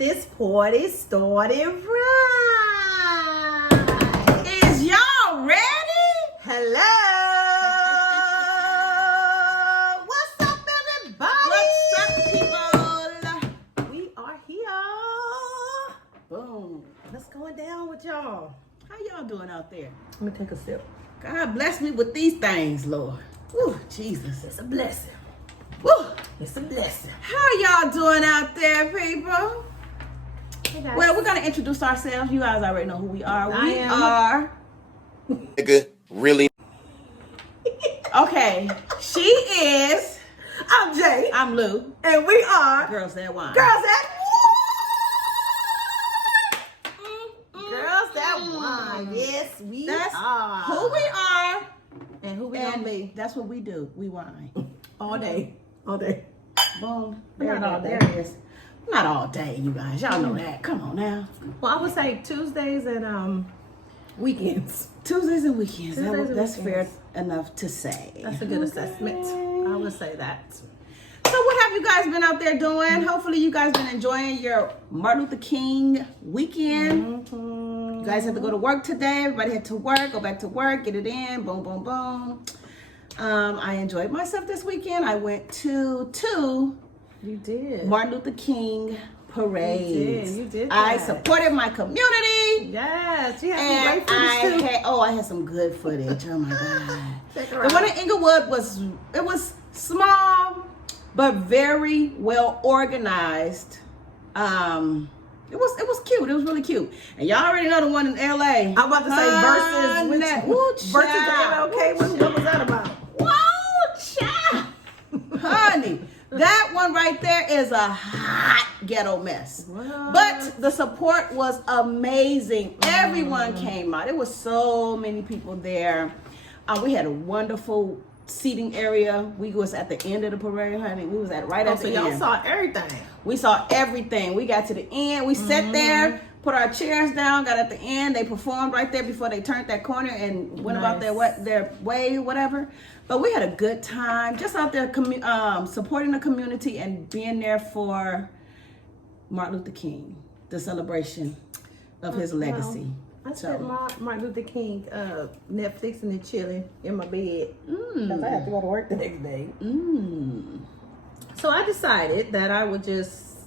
this party started right. Is y'all ready? Hello. What's up, everybody? What's up, people? We are here. Boom. What's going down with y'all? How y'all doing out there? Let me take a sip. God bless me with these things, Lord. Woo, Jesus. It's a blessing. Woo. It's a blessing. How y'all doing out there, people? Hey guys. Well, we're going to introduce ourselves. You guys already know who we are. I We am. are... Nigga, really? Okay. She is... I'm Jay. I'm Lou. And we are Girls That Wine. Girls That Wine. Girls That Wine. Yes, we That's are. who we are. And who we gonna And be. that's what we do. We wine. All day. All day. Boom. Not all day. There it is. Not all day, you guys. Y'all know that. Come on now. Well, I would say Tuesdays and weekends. Tuesdays and weekends. Tuesdays and That's weekends. fair enough to say. That's a good assessment. I would say that. So what have you guys been out there doing? Hopefully you guys been enjoying your Martin Luther King weekend. You guys had to go to work today. Everybody had to work, go back to work, get it in, boom, boom, boom. I enjoyed myself this weekend. I went to two You did. Martin Luther King parades. You did I that. supported my community. Yes, you had some And great footage too. I had some good footage. Oh my God. Check her The out. one in Inglewood was small, but very well organized. It was cute. It was really cute. And y'all already know the one in LA. I'm about to say versus Woo, versus the child. MLK. What was that about? Whoa, child. Honey, that one right there is a hot ghetto mess. What? But the support was amazing. Everyone came out. There was so many people there. We had a wonderful seating area. We was at the end of the parade, honey. We was right at So the y'all end. saw everything. We saw everything. We got to the end. We sat there, put our chairs down, got at the end. They performed right there before they turned that corner and went about their way, whatever. But we had a good time, just out there supporting the community and being there for Martin Luther King, the celebration of his legacy. I spent my Martin Luther King Netflix and chilling in my bed because I had to go to work the next day. So I decided that I would just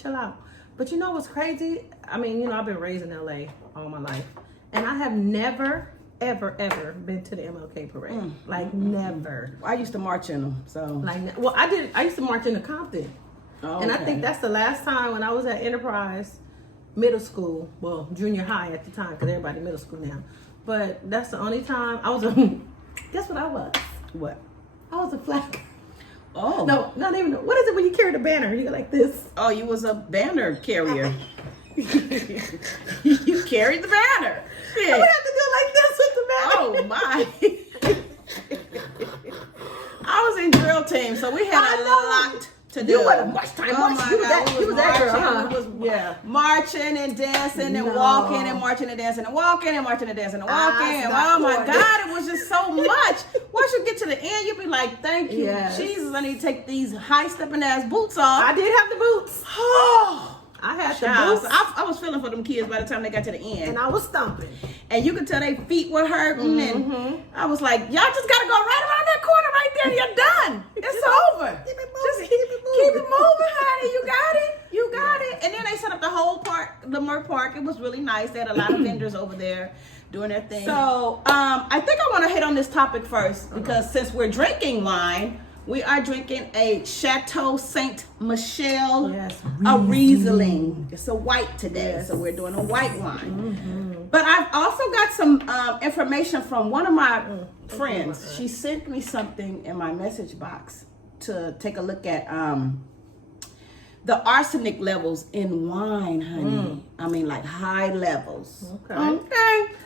chill out. But you know what's crazy? I mean, I've been raised in LA all my life, and I have never, ever, ever been to the MLK parade. Never. I used to march in them, so. I used to march in the Compton, and I think that's the last time when I was at Enterprise Middle School. Well, junior high at the time, because everybody middle school now. But that's the only time I was guess what I was? What? I was a flag. Oh. No, not even. What is it when you carry the banner? You go like this. Oh, you was a banner carrier. You carried the banner. I would have to do like this with the banner. Oh my. I was in drill team, so we had a lot to do. You wasn't much time. Oh my You was God, that, you was that girl, huh? We was marching and dancing and No. walking and marching and dancing and walking and marching and dancing and walking. Stop Oh my doing God, it was just so much. Once you get to the end, you be like, thank you, Yes. Jesus. I need to take these high stepping ass boots off. I did have the boots. Oh. I had Child, the so boots. I was feeling for them kids by the time they got to the end. And I was stomping. And you could tell their feet were hurting. And I was like, y'all just got to go right around that corner right there and you're done. It's over. Keep it moving, Just keep it moving. keep it moving, honey. You got it. You got it. And then they set up the whole park, Lamar Park. It was really nice. They had a lot of vendors over there doing their thing. So I think I want to hit on this topic first because since we're drinking wine, we are drinking a Chateau Saint Michelle, a Riesling. It's a white today, so we're doing a white wine. But I've also got some information from one of my friends. She sent me something in my message box to take a look at the arsenic levels in wine, honey. I mean, like high levels. Okay.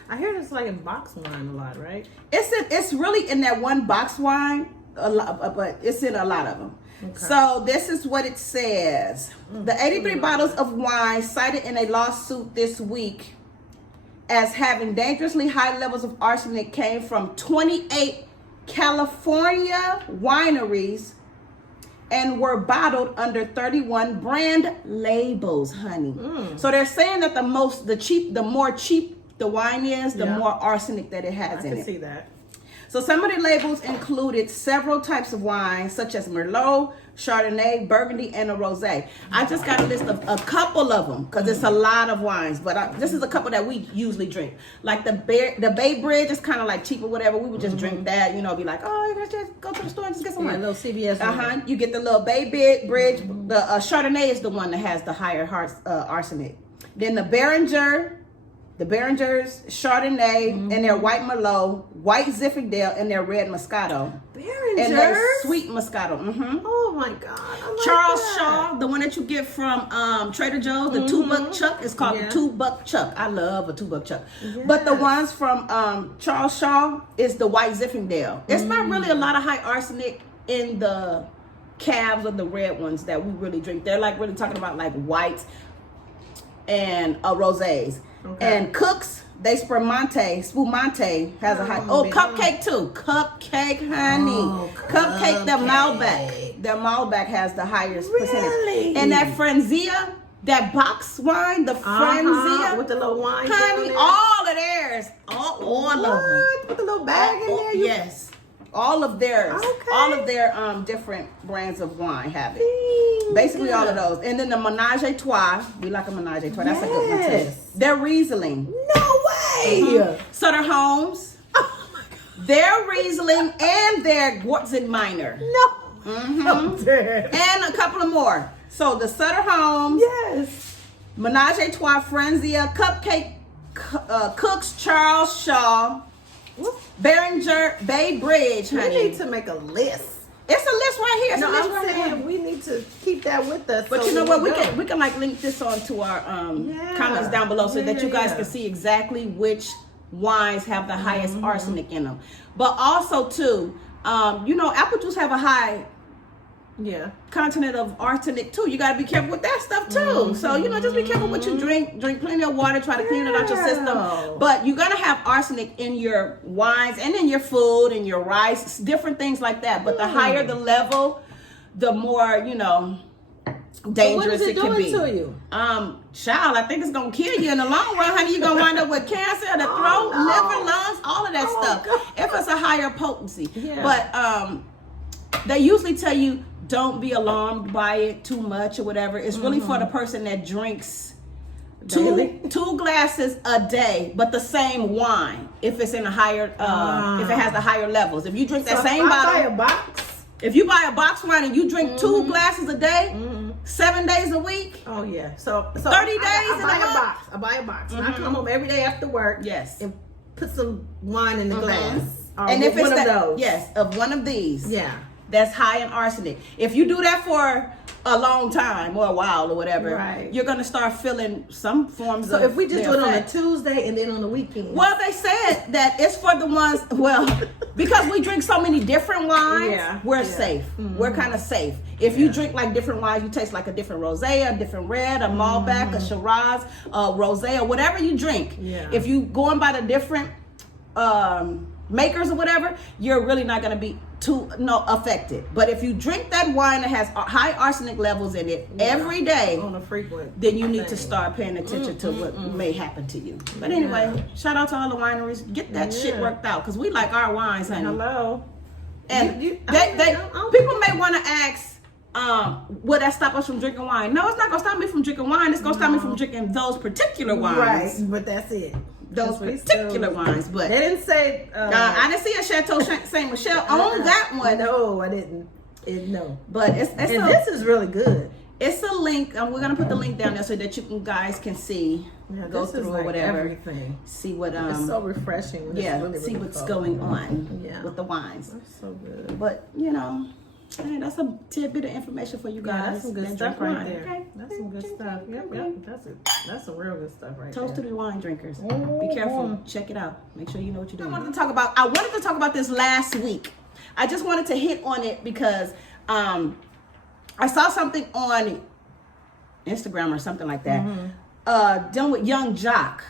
I hear it's like in box wine a lot, right? It's really in that one box wine. A lot, but it's in a lot of them. So this is what it says. The 83 bottles of wine cited in a lawsuit this week as having dangerously high levels of arsenic came from 28 California wineries and were bottled under 31 brand labels, honey. So they're saying that the more cheap the wine is, the more arsenic that it has in it. I can see that. So some of the labels included several types of wines, such as Merlot, Chardonnay, Burgundy, and a Rosé. I just got a list of a couple of them because it's a lot of wines, but this is a couple that we usually drink. Like the Bay Bridge is kind of like cheap or whatever. We would just drink that, be like, oh, let's just go to the store and just get some wine. A little CVS. You get the little Bay Bridge. The Chardonnay is the one that has the higher arsenic. Then the Beringers, Chardonnay, and their white Merlot, white Zinfandel, and their red Moscato. Beringers? And their sweet Moscato. Oh my God. I like Charles that. Shaw, the one that you get from Trader Joe's, the $2 chuck, is called the $2 chuck. I love a $2 chuck. Yes. But the ones from Charles Shaw is the white Zinfandel. It's not really a lot of high arsenic in the cabs or the red ones that we really drink. They're like really talking about like whites and rosés. Okay. And Cooks, they Spumante has a high. Cupcake too. Cupcake, honey. Cupcake, their Malbec. Their Malbec has the highest percentage. And that Franzia, that box wine, the Franzia. With the little wine. Honey, all of theirs. All of them. With the little bag in there? Yes. All of theirs. Okay. All of their different brands of wine have it. Basically all of those. And then the Menage a Trois. We like a Menage a Trois. That's a good one too. Their Riesling. No way. Sutter Homes. Oh my God. Their Riesling and their Gewürztraminer. No. I'm dead. And a couple of more. So the Sutter Homes. Yes. Menage a Trois, Franzia, Cupcake, Cooks, Charles Shaw, Beringer, Bay Bridge, honey. We need to make a list. It's a list right here. I'm saying we need to keep that with us. But so you know what? We can like link this onto our comments down below so that you guys can see exactly which wines have the highest arsenic in them. But also too, apple juice have a high content of arsenic too. You got to be careful with that stuff too. So just be careful what you drink. Drink plenty of water. Try to clean it out your system. But you're gonna have arsenic in your wines and in your food and your rice, different things like that. But the higher the level, the more dangerous it can be. So what is it doing to you? Child, I think it's gonna kill you in the long run, honey. You're gonna wind up with cancer, the throat, liver, lungs, all of that stuff. God. If it's a higher potency. Yeah. But they usually tell you don't be alarmed by it too much or whatever. It's really for the person that drinks two glasses a day, but the same wine. If it's in a higher, if it has the higher levels. If you drink that same bottle, buy a box. if you buy a box wine and you drink 2 glasses a day, 7 days a week. Oh yeah. So 30 days I in buy a month? box. I buy a box. And I come home every day after work. Yes. And put some wine in the glass. Or And if it's one of those. yes, of one of these. Yeah. That's high in arsenic. If you do that for a long time or a while or whatever, you're gonna start feeling some forms of. So if we just do it on a effect. Tuesday and then on the weekend. Well, they said that it's for the ones. Well, because we drink so many different wines, we're safe. We're kind of safe. If you drink like different wines, you taste like a different rosé, a different red, a Malbec, a Shiraz, a rosé, or whatever you drink. Yeah. If you going by the different makers or whatever, you're really not going to be too affected. But if you drink that wine that has high arsenic levels in it every day on a frequent, then you need to start paying attention to what may happen to you. But anyway, shout out to all the wineries. Get that shit worked out because we like our wines, honey. Hello. And people may want to ask, will that stop us from drinking wine? No, it's not going to stop me from drinking wine. It's going to stop me from drinking those particular wines. Right, but that's it. Those particular wines, but they didn't say. I didn't see a Chateau Saint Michelle on that one. No, I didn't. No, but this is really good. It's a link. We're gonna put the link down there so that you guys can see, go through or whatever. Everything. See what. It's so refreshing. Really, see what's going on with the wines. That's so good. But hey, that's a tidbit of information for you guys. Yeah, that's some good stuff right there. Okay. That's some good stuff. Yep. That's some real good stuff right Toast there. to the wine drinkers. Be careful. Check it out. Make sure you know what you're doing. I wanted to talk about this last week. I just wanted to hit on it because I saw something on Instagram or something like that dealing with young Jock.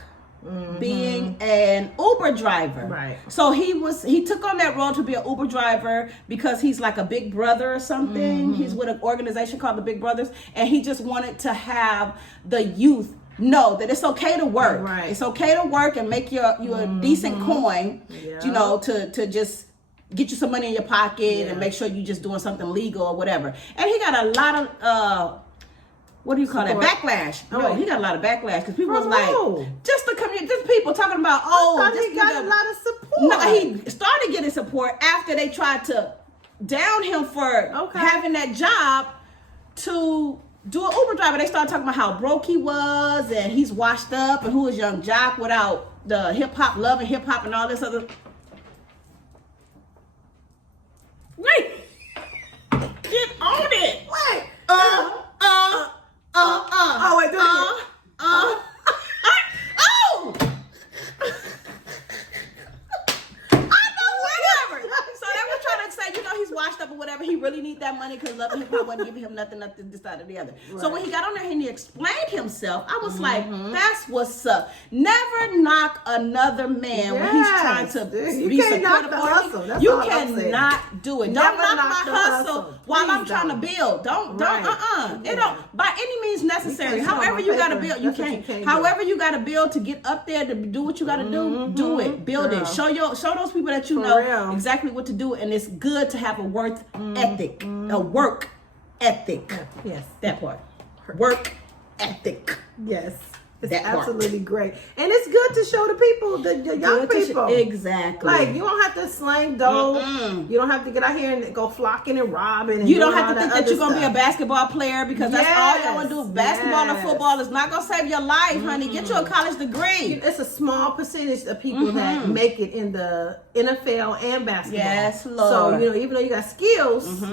being an Uber driver. Right. So he took on that role to be an Uber driver because he's like a big brother or something. He's with an organization called the Big Brothers, and he just wanted to have the youth know that it's okay to work. Right. It's okay to work and make you a decent coin, you know, to just get you some money in your pocket and make sure you're just doing something legal or whatever. And he got a lot of what do you call that? Backlash. No, he got a lot of backlash because people was like, just the community, just people talking about, he got a lot of support. No, he started getting support after they tried to down him for having that job to do an Uber driver. They started talking about how broke he was and he's washed up and who is Young Jock without the hip hop, loving hip hop and all this other. Wait, get on it. Wait. Oh, wait, do it again. Oh! I know, whatever. So they were trying to say, you know, he's washed up or whatever. He really need that money because Love and Hip Hop wasn't giving him nothing, this, that, or the other. Right. So when he got on there and he explained himself, I was like, that's what's up. Never knock another man when he's trying to be supportive. You cannot do it. Don't knock my hustle while I'm trying to build. Don't. It don't by any means necessary. However you gotta build, you can't. However you gotta build to get up there to do what you gotta do it. Build it. Show those people that you know exactly what to do, and it's good to have a work ethic. A work ethic. Yes. That part. Work ethic. Yes. It's that absolutely great. And it's good to show the people, the young people. Exactly. Like, you don't have to slang dough. You don't have to get out here and go flocking and robbing. And you don't have to think that you're going to be a basketball player because that's all you want to do. Basketball or football is not going to save your life, honey. Get you a college degree. It's a small percentage of people that make it in the NFL and basketball. Yes, Lord. So, you know, even though you got skills,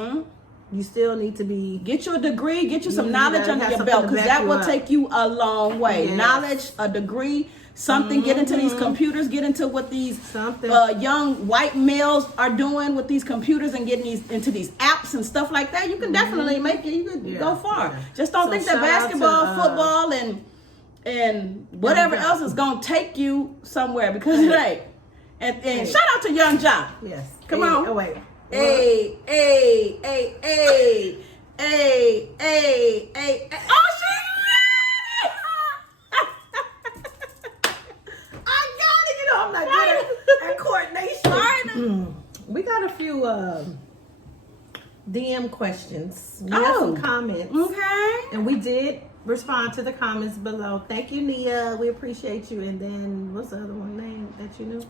you still need to get you a degree, get you some knowledge under your belt, because that will take you a long way. Yes. Knowledge, a degree, something. Get into these computers, get into what these young white males are doing with these computers and getting into these apps and stuff like that. You can definitely make it. You can go far. Yeah. Just don't think that basketball, football, and whatever else is gonna take you somewhere, because it ain't. And shout out to Young Jock. Yes. Come on. Oh wait. Hey. Oh, shit! I got it. You know, I'm not good at coordination. We got a few DM questions. We have some comments. Okay. And we did respond to the comments below. Thank you, Nia. We appreciate you. And then what's the other one name that you knew?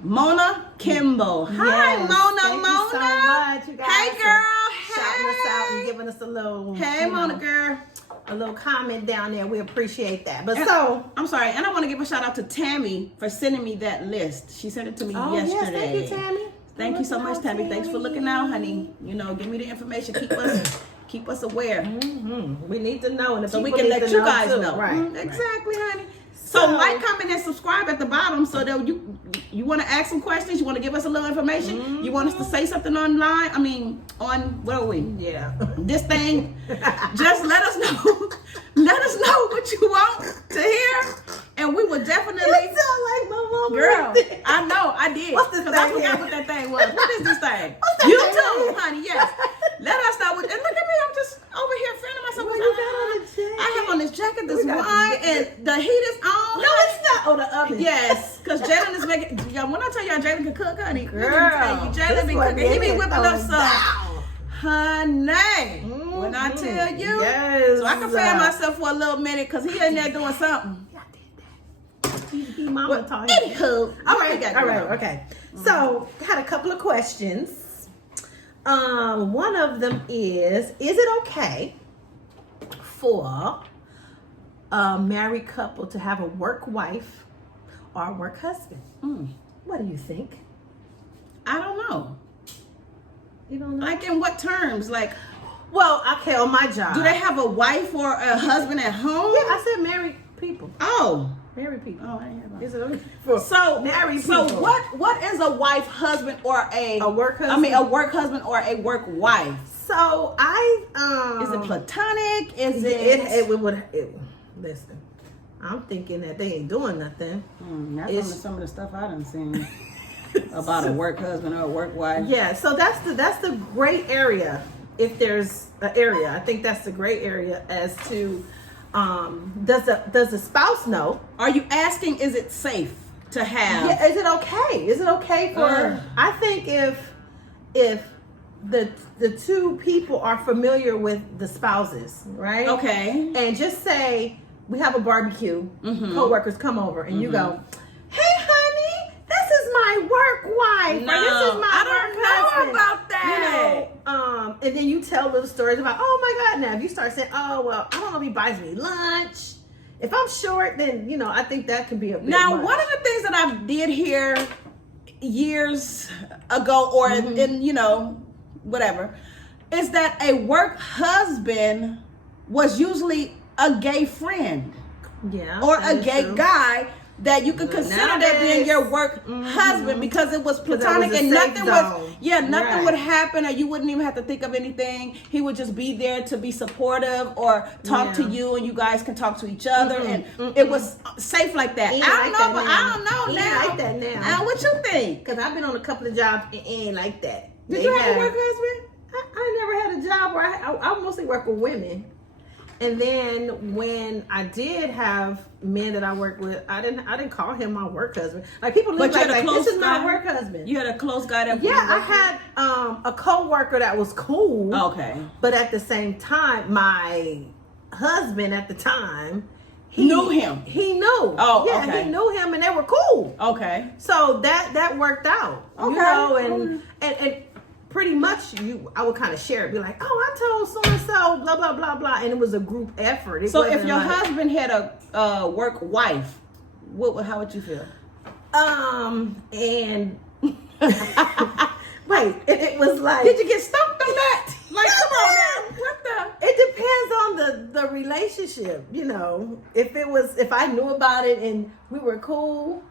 Mona Kimball. Hi, Mona. Thank you so much, you guys. Hey, girl. Shouting us out and giving us a little. Hey, Mona, girl. A little comment down there. We appreciate that. But I'm sorry, and I want to give a shout out to Tammy for sending me that list. She sent it to me yesterday. Yes, thank you, Tammy. Thank you so much, Tammy. Thanks for looking out, honey. You know, give me the information. Keep us aware. We need to know, and so we can let you guys know. Right. Exactly, honey. So like, comment, and subscribe at the bottom, so that you want to ask some questions, you want to give us a little information, you want us to say something online. I mean, on what are we? Yeah. This thing. Just let us know. Let us know what you want to hear, and we will definitely. You sound like my mama. Girl, I know, I did. What's this thing? I forgot what that thing was. What is this thing? What's that YouTube, honey. Yes. Let us know. And look at me. I'm just over here feeling myself. What you got on the jacket? I have on this jacket, this wine, and the heat is on. No, it's not. Oh, the oven. Yes, because Jalen is making. Y'all, when I tell y'all Jalen can cook, honey, girl, Jalen be cooking. He be whipping up some. Honey, when I tell you, so I can feel myself for a little minute because he in there doing something. He mama taught him. Anywho, all right, okay. So, had a couple of questions. One of them is it okay for a married couple to have a work wife or a work husband? What do you think? I don't know. You don't know? Like, in what terms? Like, well, okay, on my job. Do they have a wife or a husband at home? Yeah, I said married people. Oh. Married people. Oh, I didn't hear about that. Is it okay for married people? So what is a wife, husband, or a work husband? I mean, a work husband or a work wife. So is it platonic? Is it would listen. I'm thinking that they ain't doing nothing. That's only some of the stuff I done seen about a work husband or a work wife. Yeah, so that's the gray area. If there's an area, I think that's the gray area as to does the spouse know? Are you asking? Is it safe to have? Yeah, is it okay? Is it okay for? I think if the two people are familiar with the spouses, right? Okay. And just say we have a barbecue, co-workers come over, and you go, "Hey, honey, this is my work wife, or this is my work husband." About that. You know, and then you tell little stories about, oh my God, now if you start saying, oh, well, I don't know if he buys me lunch. If I'm short, then, I think that can be a bit Now, much. one of the things that I did hear years ago, or in, whatever, is that a work husband was usually a gay friend. Yeah. Or a gay guy that you could consider that being your work husband, because it was platonic and nothing would happen, or you wouldn't even have to think of anything. He would just be there to be supportive or talk to you, and you guys can talk to each other, and it was safe like that. I don't know now. Like that now. What you think? Because I've been on a couple of jobs and ain't like that. Did you have a work husband? I never had a job where I mostly work with women. And then when I did have men that I worked with, I didn't call him my work husband. Like people look like this is my work husband. You had a close guy that I had a co-worker that was cool. Okay. But at the same time, my husband at the time, he knew him. He knew. Oh, yeah, okay. He knew him and they were cool. Okay. So that worked out. Okay. And pretty much I would kind of share it, be like, oh, I told so and so, blah blah blah blah, and it was a group effort. So if your husband had a work wife, how would you feel? And wait, it was like, did you get stumped on that? Like, come on now, what the? It depends on the relationship, If I knew about it and we were cool.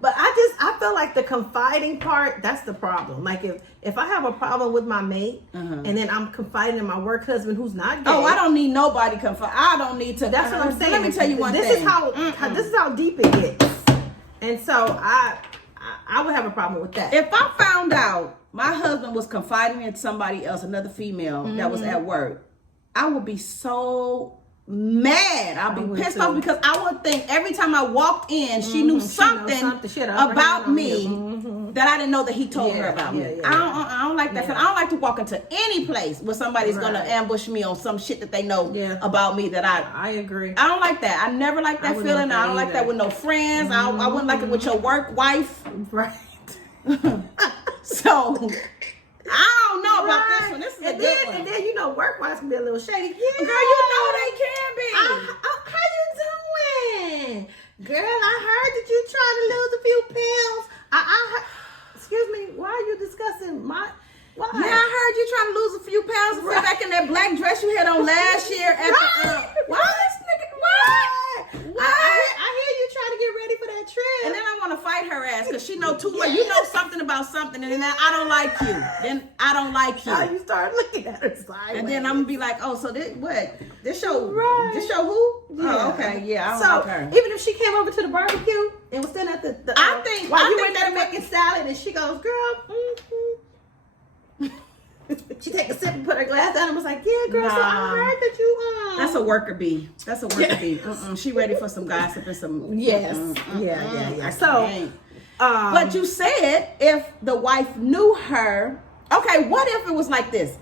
But I feel like the confiding part, that's the problem. Like if I have a problem with my mate and then I'm confiding in my work husband who's not gay. Oh, I don't need nobody confide. I don't need to. That's what I'm saying. Let me tell you one thing. This is how deep it gets. And so I would have a problem with that. If I found out my husband was confiding in somebody else, another female that was at work, I would be so mad. I'll be pissed off because I would think every time I walked in, she knew something about me that I didn't know that he told her about me. I don't like that. I don't like to walk into any place where somebody's gonna ambush me on some shit that they know about me that I agree. I don't like that. I never like that feeling. I don't like that with no friends. I wouldn't like it with your work wife. Right. So I don't know about this one. This is a good one. And then work wise can be a little shady. Yeah, girl, you know they can be. How you doing, girl? I heard that you trying to lose a few pounds. Excuse me. Why are you discussing my? Why? Yeah, I heard you trying to lose a few pounds and sit back in that black dress you had on last year. Why this nigga? What? I hear you trying to get ready for that trip. And then I want to fight her ass because she know too well. You know something about something, and then I don't like you. Then I don't like you. You start looking at her sideways. And then I'm gonna be like, oh, so this what? This show? Right. This show who? Yeah. Oh, okay, yeah. I don't like her. Even if she came over to the barbecue and was sitting at the while you were there making salad, and she goes, girl. She take a sip and put her glass down and was like, yeah, girl, so I heard that you That's a worker bee. That's a worker bee. She ready for some gossip and some yeah. So but you said if the wife knew her, okay, what if it was like this?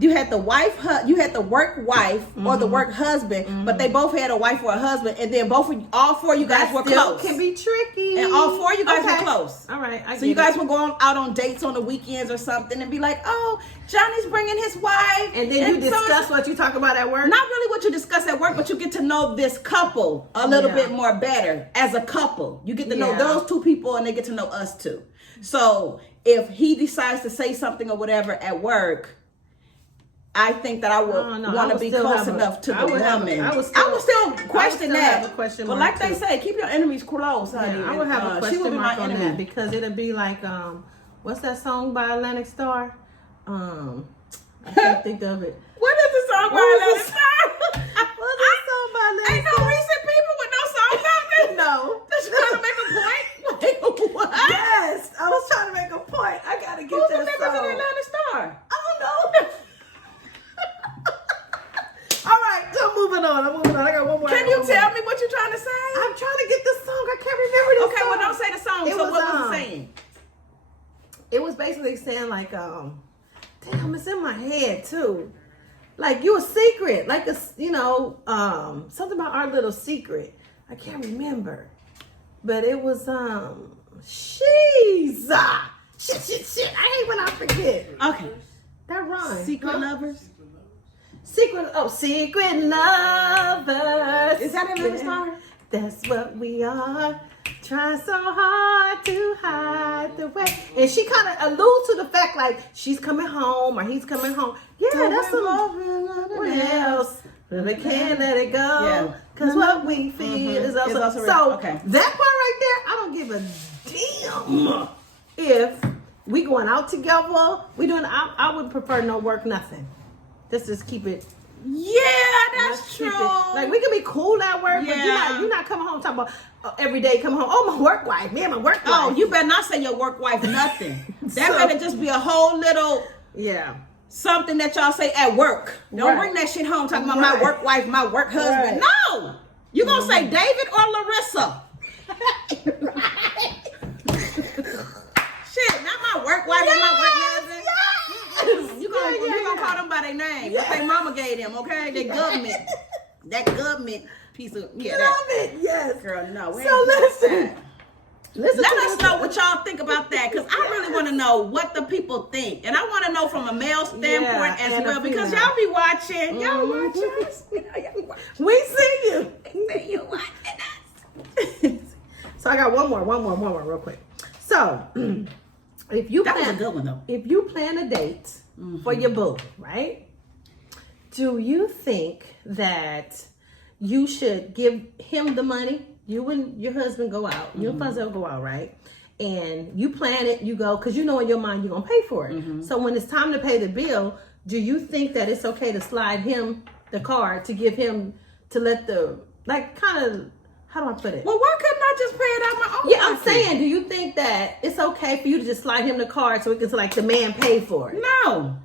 You had the work wife or the work husband, but they both had a wife or a husband, and then all four of you guys were close. Can be tricky. And all four of you guys were close. All right. So you guys were going out on dates on the weekends or something, and be like, "Oh, Johnny's bringing his wife." And then you discuss what you talk about at work. Not really what you discuss at work, but you get to know this couple a little bit more better as a couple. You get to know those two people, and they get to know us too. So if he decides to say something or whatever at work, I think that I would want to be close enough to the woman. I would still question that. But like they say, keep your enemies close, honey. I would have a question mark on that because it'd be like, what's that song by Atlantic Star? I can't think of it. What is the song by Atlantic Star? What's that song by Atlantic Star? Ain't no reason What? Yes, I was trying to make a point. I gotta get Who's the that members song. of the Atlanta Star? I don't know. All right, so I'm moving on. I got one more. Can you tell me what you're trying to say? I'm trying to get this song. I can't remember this Okay, song. well, don't say the song. So what was it saying? It was basically saying like, damn, it's in my head too. Like you a secret, like something about our little secret. I can't remember, but it was shit. I hate when I forget. Okay. That rhymes. Secret lovers. Secret lovers. Is that Atlanta Star? That's what we are. Trying so hard to hide the way. And she kind of alludes to the fact like she's coming home or he's coming home. Yeah, that's what else. But we can't let it go. Yeah. Cause what we feel is also also real. so Okay. that part right there, I don't give a damn if we going out together. I would prefer no work, nothing. Just keep it. Yeah, that's Let's true. keep it. Like we can be cool at work, but you're not coming home talking about every day coming home. Oh, my work wife, man, my work wife. Oh, you better not say your work wife nothing. That So- better just be a whole little Yeah. something that y'all say at work. Don't Right. bring that shit home talking about my Right. work wife, my work husband. Right. No, you gonna say David or Larissa? Shit, not my work wife or my work husband. You gonna call them by their name. What their mama gave them, okay? Their government. That government piece of Love it, yes. girl, no. we So ain't doing listen. that. Listen Let to us this. know what y'all think about that, because I really want to know what the people think, and I want to know from a male standpoint and as a well, because female. y'all be watching. Y'all Mhm. watch us. We know y'all be watching. We see you. We see you watching us. So I got one more, real quick. So if you That was a plan, good one though. if you plan a date for your boo, right? Do you think that you should give him the money? You and your husband go out. You and Fuzzo go out, right? And you plan it, you go, because you know in your mind you're going to pay for it. So when it's time to pay the bill, do you think that it's okay to slide him the card to give him, to let the, like kind of, how do I put it? Well, why couldn't I just pay it out my own Yeah, I'm pocket? saying, do you think that it's okay for you to just slide him the card so it can, like, the man pay for it? No.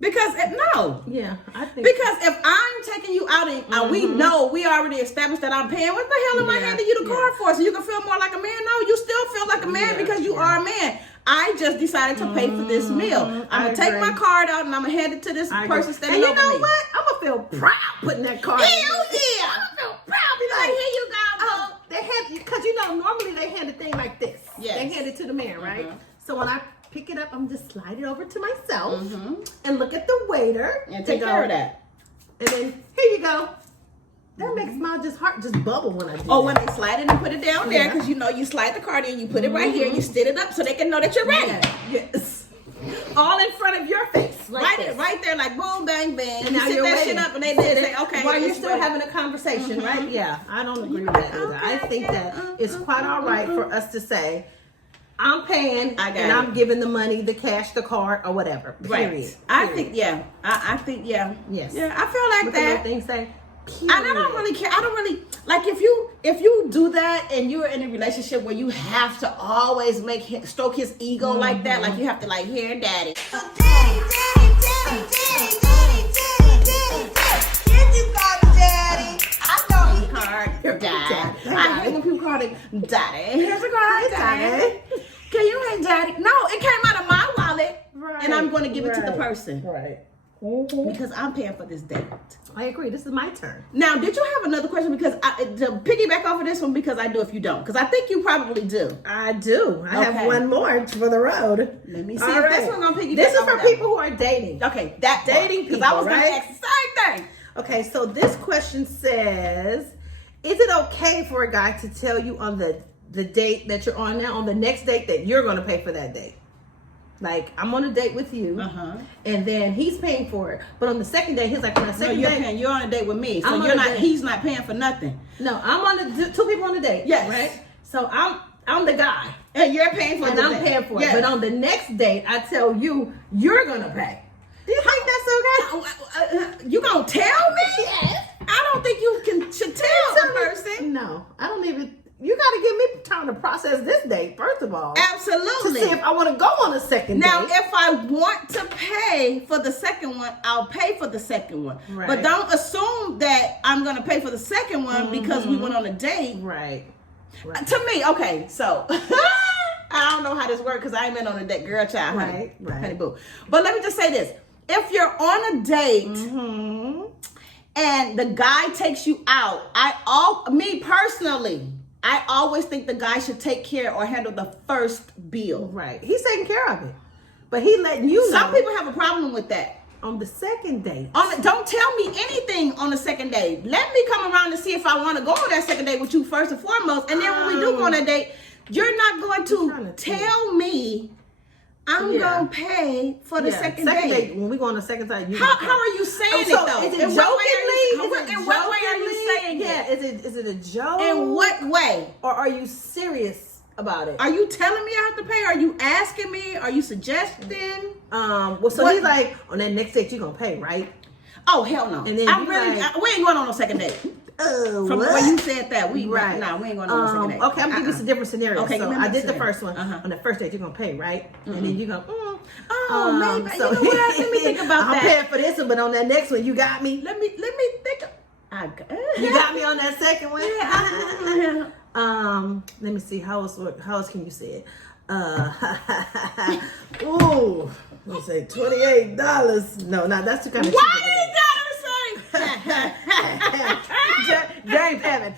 Because, no. Yeah, I think. Because if I'm taking you out and we know, we already established that I'm paying, what the hell am I Yeah, handing you the yeah. card for? So you can feel more like a man? No, you still feel like a man Yeah, because you are a man. I just decided to pay for this meal. I'm I going to take agree. my card out and I'm going to hand it to this I person agree. standing And you over know me. what? I'm gonna feel proud putting that card. Hell in. yeah. I'm gonna feel proud. Be like, Here you go, oh, they hand, because normally they hand the thing like this. Yes. They hand it to the man, right? So when I pick it up, I'm just slide it over to myself and look at the waiter And take care of that. And then here you go. That makes my heart just bubble when I do. Oh, that. when they slide it and put it down there, Yeah. because you know you slide the card in, you put it right here, you sit it up so they can know that you're ready. Yes. All in front of your face, like this. Right there, like boom, bang, bang. And You now sit you're that waiting. shit up and they did say, okay. While you're it's still ready. having a conversation, right? Yeah, I don't agree with that either. I think that it's quite all right for us to say, I'm paying I got and it. I'm giving the money, the cash, the card, or whatever. Period. Right. I Period. think, yeah. I think, yeah. Yes. Yeah, I feel like What the little that. thing say? And I don't really care. I don't really like if you do that and you're in a relationship where you have to always make him stroke his ego like that, like you have to like here, daddy. Card, dad. I hate when people call it daddy. Here's a card, daddy. Can you hate daddy? No, it came out of my wallet, and I'm going to give it to the person Right. because I'm paying for this date. I agree. This is my turn. Now, did you have another question? Because to piggyback off of this one, because I do if you don't. Because I think you probably do. I do. I Okay. have one more for the road. Let me see All if right. this one gonna piggyback This is off for that people who are dating. Okay, that Dating because I people, was going right? to ask the same thing. Okay, so this question says, is it okay for a guy to tell you on the date that you're on now, on the next date, that you're going to pay for that date? Like, I'm on a date with you, and then he's paying for it. But on the second day, he's like, on the No, second you're date, paying. You're on a date with me, so I'm on you're a not. date. He's not paying for nothing. no, I'm on the two people on the date. Yes. right. So I'm the guy, And you're paying for and the I'm date. paying for it. Yes. But on the next date, I tell you, you're gonna pay. Do you think that's okay? You gonna tell me? Yes. I don't think you should tell a person. No, I don't even. you got to give me time to process this date, first of all. Absolutely. To see if I want to go on a second date. Now, if I want to pay for the second one, I'll pay for the second one. Right. But don't assume that I'm going to pay for the second one because we went on a date. Right. To me, okay, so I don't know how this works because I ain't been on a date, girl, child, honey, honey, boo. But let me just say this: if you're on a date and the guy takes you out, me personally, I always think the guy should take care or handle the first bill. Right. He's taking care of it, but he letting you know. Some people have a problem with that. On the second date. Don't tell me anything on the second date. Let me come around and see if I want to go on that second date with you first and foremost. And then when we do go on a date, you're not going to tell me I'm going to pay for the second date. When we go on the second date, how are you saying it though? Is it In what way are you saying it? Yeah, is it a joke? In what way? Or are you serious about it? Are you telling me I have to pay? Are you asking me? Are you suggesting? Well, so he's like, on that next date, you're going to pay, right? Oh, hell no. And then we ain't going on no second date. From the way you said that, we ain't going on no second date. Okay, I'm giving you some different scenarios. Okay, so I did the first one. On the first date, you're going to pay, right? And then you go, maybe. So, you know what? Let me think about that. I'm paying for this one, but on that next one, you got me? Let me think. You got me on that second one? Yeah. Let me see. How else can you say it? Ooh, let's say $28. No, that's too kind of cheap. Why you gotta say? James Evan.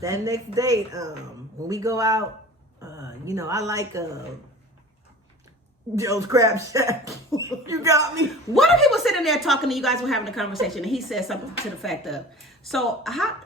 That next date, when we go out, I like Joe's Crab Shack. You got me. What if he was sitting there talking to you guys, were having a conversation, and he said something to the fact of, so how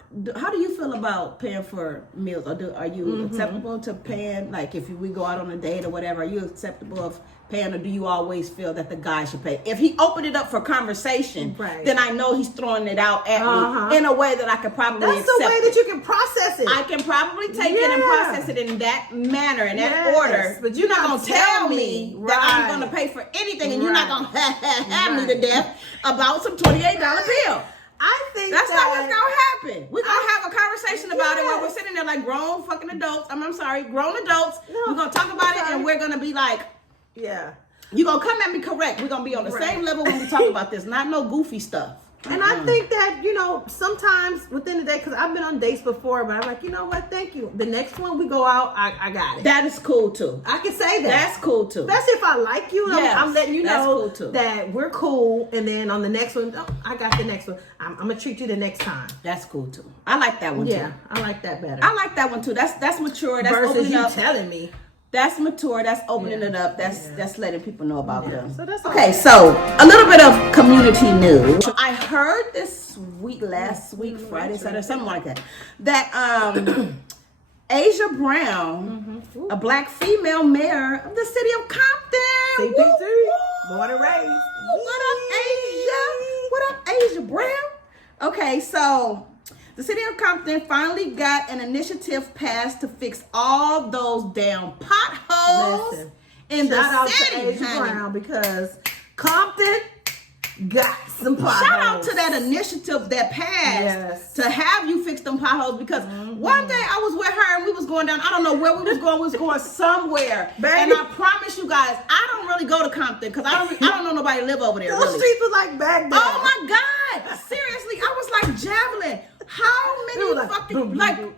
do you feel about paying for meals? Or are you acceptable to paying, like if we go out on a date or whatever, are you acceptable of paying, or do you always feel that the guy should pay? If he opened it up for conversation, then I know he's throwing it out at me in a way that I could probably accept. That's the way that you can process it. I can probably take it and process it in that manner, in that order. But you're not going to tell me that I'm going to pay for anything, and you're not going to have me to death about some $28 bill. I think that's not what's gonna happen. We're gonna have a conversation about it where we're sitting there like grown fucking adults. I'm sorry, grown adults. We're gonna talk about it, and we're gonna be like, you're gonna come at me correct. We're gonna be on the same level when we talk about this, not no goofy stuff. And I think that, sometimes within the day, because I've been on dates before, but I'm like, you know what, thank you. The next one we go out, I got it. That is cool too. I can say that. That's cool too. Especially if I like you, I'm letting you know cool that we're cool. And then on the next one, I got the next one. I'm going to treat you the next time. That's cool too. I like that one too. Yeah, I like that better. I like that one too. That's mature. That's versus you telling me. That's mature. That's opening it up. That's letting people know about them. So that's okay. So a little bit of community news. I heard this week, last week, Friday, Saturday, something like that. That Asia Brown, a black female mayor of the city of Compton. CP3, born and raised. What up, Asia? What up, Asia Brown? Okay, so the city of Compton finally got an initiative passed to fix all those damn potholes in the city. Shout out to Asia Brown, because Compton got some potholes. Shout out to that initiative that passed to have you fix them potholes, because one day I was with her and we was going down, I don't know where we was going somewhere. Baby. And I promise you guys, I don't really go to Compton because I don't know nobody live over there. Those streets was like back then. Oh my God. Seriously, I was like javelin. How many fucking seriously,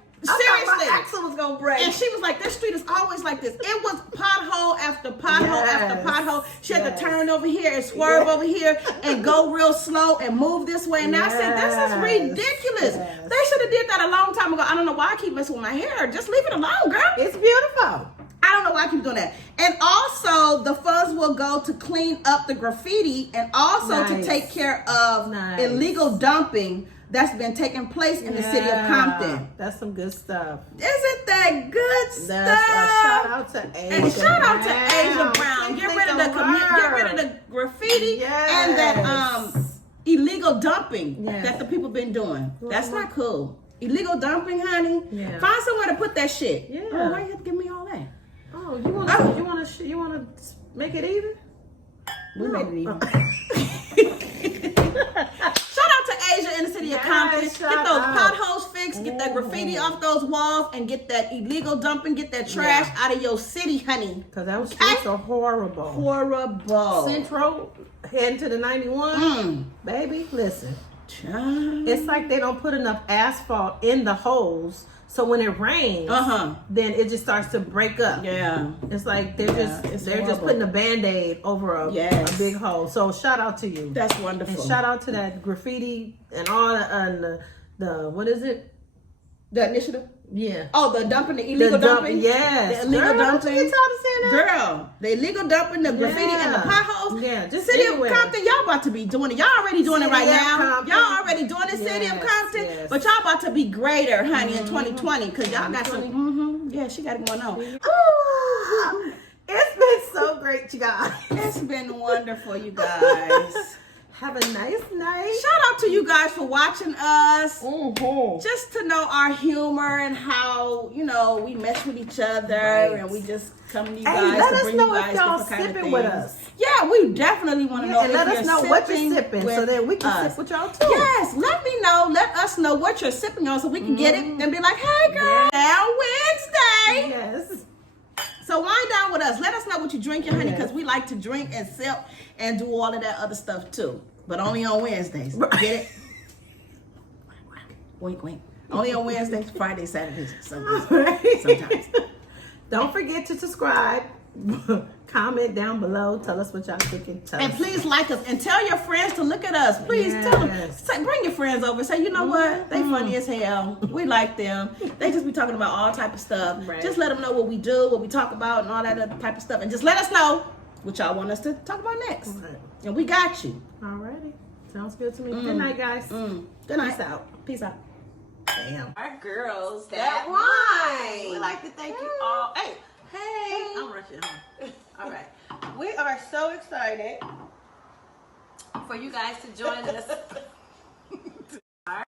my axle was gonna break. And she was like, "This street is always like this." It was pothole after pothole after pothole. She had to turn over here and swerve over here and go real slow and move this way. And I said, "This is ridiculous." They should have did that a long time ago. I don't know why I keep messing with my hair. Just leave it alone, girl. It's beautiful. I don't know why I keep doing that. And also, the funds will go to clean up the graffiti and also to take care of illegal dumping that's been taking place in the city of Compton. That's some good stuff. Isn't that good stuff? Shout out to Asia And shout out to Asia Brown. Get rid of the graffiti and that illegal dumping that the people been doing. That's not cool. Illegal dumping, honey. Yeah. Find somewhere to put that shit. Yeah. Oh, why you have to give me all that? Oh, you wanna make it even? We made it even. Shout city of Compton. Get shout those out. potholes fixed, get that graffiti off those walls, and get that illegal dumping, get that trash out of your city, honey. Because those streets are horrible. Horrible. Central, heading to the 91. Baby, listen. It's like they don't put enough asphalt in the holes, so when it rains, then it just starts to break up. Yeah, it's like they're just putting a Band-Aid over a big hole. So shout out to you. That's wonderful. And shout out to that graffiti and all the what is it? The initiative. Yeah. Oh, the dumping, the illegal dumping. Yes. The illegal dumping. You get tired of saying that? Girl, the illegal dumping, the graffiti, and the potholes. Yeah, just City anywhere. of Compton, y'all about to be doing it. Y'all already doing it right now. Y'all already doing it, City of Compton. But y'all about to be greater, honey, in 2020, because y'all got some. Yeah, she got it going on. Ooh, it's been so great, you guys. It's been wonderful, you guys. Have a nice night. Shout out to you guys for watching us. Just to know our humor and how, we mess with each other and we just come to you guys let to us bring know you guys if y'all different kind of sipping things. with us. Yeah, we definitely want to know and if let you're us know what you're sipping so that we can us. sip with y'all too. Yes, let me know. Let us know what you're sipping on so we can get it and be like, hey girl, now Wednesday. Yes. So wind down with us. Let us know what you're drinking, honey, because we like to drink and sip and do all of that other stuff too. But only on Wednesdays. Get it? Wink, wink. Only on Wednesdays, Fridays, Saturdays, Sundays. Sometimes. Don't forget to subscribe. Comment down below. Tell us what y'all thinking. And please like us and tell your friends to look at us. Please tell them. Bring your friends over. Say, you know what? They funny as hell. We like them. They just be talking about all type of stuff. Right. Just let them know what we do, what we talk about, and all that other type of stuff. And just let us know what y'all want us to talk about next. Right. And we got you. Alrighty. Sounds good to me. Good night, guys. Good night. Peace out. Peace out. Damn. Our girls that wine. We'd like to thank you all. Hey. I'm rushing home. All right. We are so excited For you guys to join us